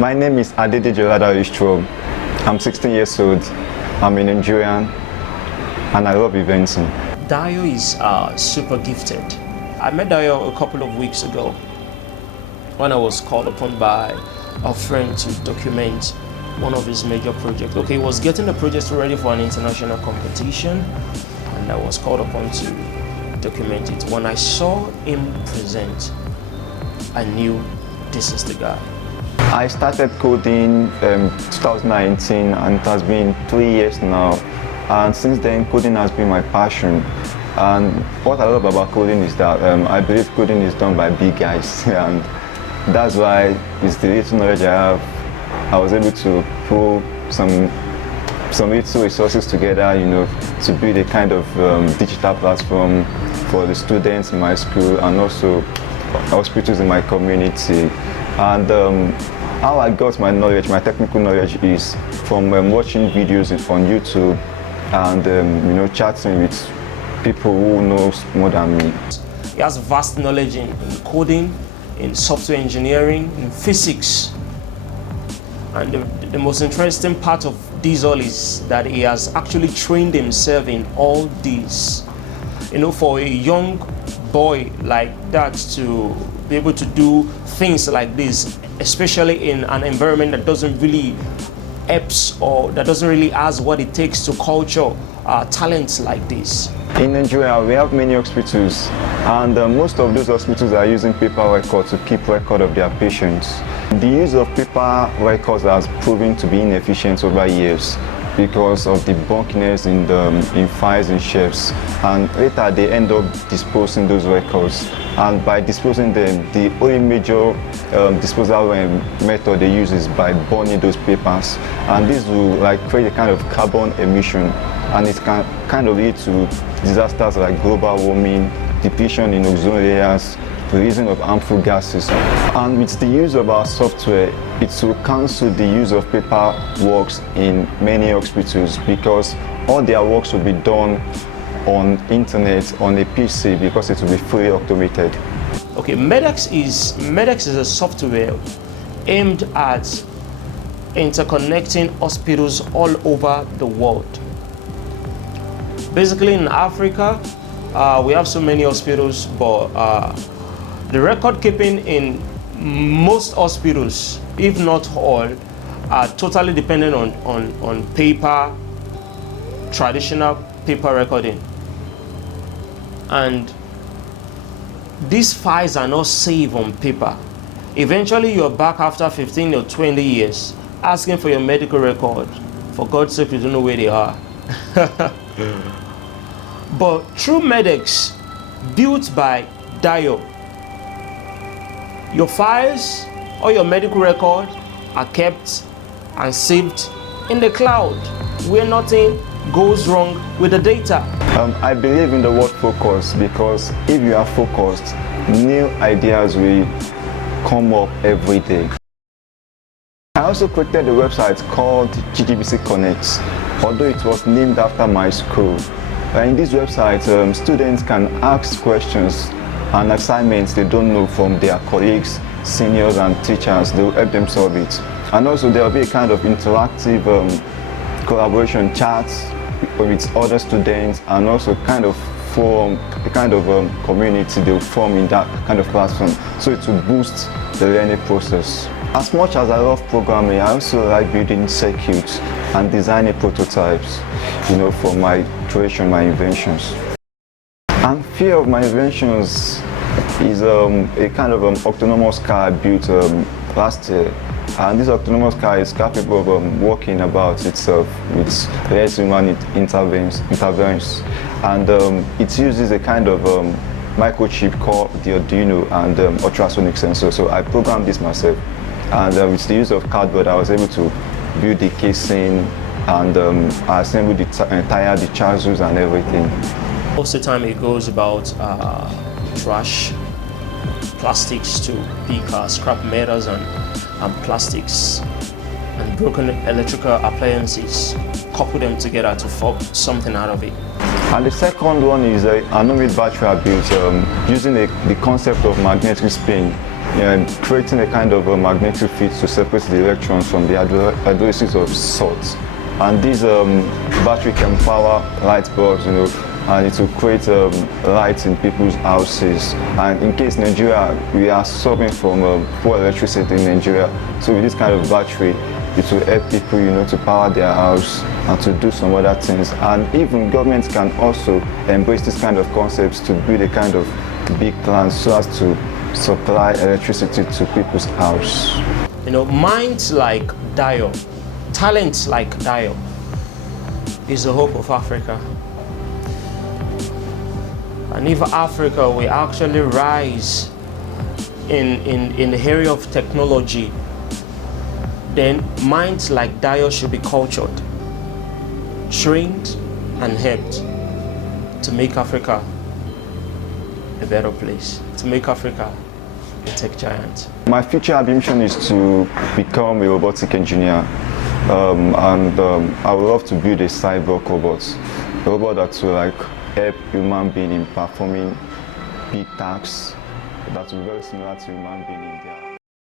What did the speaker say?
My name is Adedeji Oladayo Israel. I'm 16 years old. I'm a Nigerian and I love eventing. Dayo is super gifted. I met Dayo a couple of weeks ago when I was called upon by a friend to document one of his major projects. Okay, he was getting the project ready for an international competition and I was called upon to document it. When I saw him present, I knew this is the guy. I started coding 2019 and it has been 3 years now, and since then coding has been my passion. And what I love about coding is that I believe coding is done by big guys and that's why with the little knowledge I have, I was able to pull some little resources together, to build a kind of digital platform for the students in my school and also hospitals in my community. And how I got my knowledge, my technical knowledge, is from watching videos on YouTube and chatting with people who know more than me. He has vast knowledge in coding, in software engineering, in physics. And the most interesting part of this all is that he has actually trained himself in all these. For a young boy like that to be able to do things like this, especially in an environment that doesn't really helps or that doesn't really ask what it takes to culture talents like this. In Nigeria, we have many hospitals, and most of those hospitals are using paper records to keep record of their patients. The use of paper records has proven to be inefficient over years because of the bulkiness in files and shelves, and later they end up disposing those records. And by disposing them, the only major disposal method they use is by burning those papers, and this will create a kind of carbon emission, and it can kind of lead to disasters like global warming, depletion in ozone layers, releasing of harmful gases. And with the use of our software, it will cancel the use of paper works in many hospitals because all their works will be done on internet, on a PC, because it will be fully automated. Okay, MEDEX is a software aimed at interconnecting hospitals all over the world. Basically in Africa, we have so many hospitals, but the record keeping in most hospitals, if not all, are totally dependent on paper, traditional paper recording. And these files are not saved on paper. Eventually you're back after 15 or 20 years asking for your medical record. For God's sake, you don't know where they are. But through MEDEX, built by Dayo, your files or your medical record are kept and saved in the cloud where nothing goes wrong with the data. I believe in the word focus because if you are focused, new ideas will come up every day. I also created a website called GGBC Connect, although it was named after my school. In this website, students can ask questions and assignments they don't know from their colleagues, seniors and teachers. They will help them solve it. And also there will be a kind of interactive collaboration chats with other students, and also kind of form a kind of community they will form in that kind of platform, so it will boost the learning process. As much as I love programming, I also like building circuits and designing prototypes, for my creation, my inventions. And few of my inventions is a kind of autonomous car I built last year. And this autonomous car is capable of walking about itself with less human interventions. And it uses a kind of microchip called the Arduino and ultrasonic sensor. So I programmed this myself. And with the use of cardboard, I was able to build the casing and I assembled the tire, the chassis and everything. Most of the time it goes about trash, plastics to pick scrap metals and plastics and broken electrical appliances, couple them together to form something out of it. And the second one is an homemade battery I built using the concept of magnetic spin. creating a kind of a magnetic field to separate the electrons from the hydrolysis of salts. And this battery can power light bulbs, and it will create light in people's houses. And in case Nigeria, we are suffering from poor electricity in Nigeria, so with this kind of battery, it will help people, to power their house and to do some other things. And even governments can also embrace this kind of concepts to build a kind of big plans so as to supply electricity to people's house. Minds like Dayo, talents like Dayo is the hope of Africa. And if Africa will actually rise in the area of technology, then minds like Dayo should be cultured, trained, and helped to make Africa a better place, to make Africa a tech giant. My future ambition is to become a robotic engineer, and I would love to build a cyborg robot that will help human being in performing big tasks that will be very similar to human being in their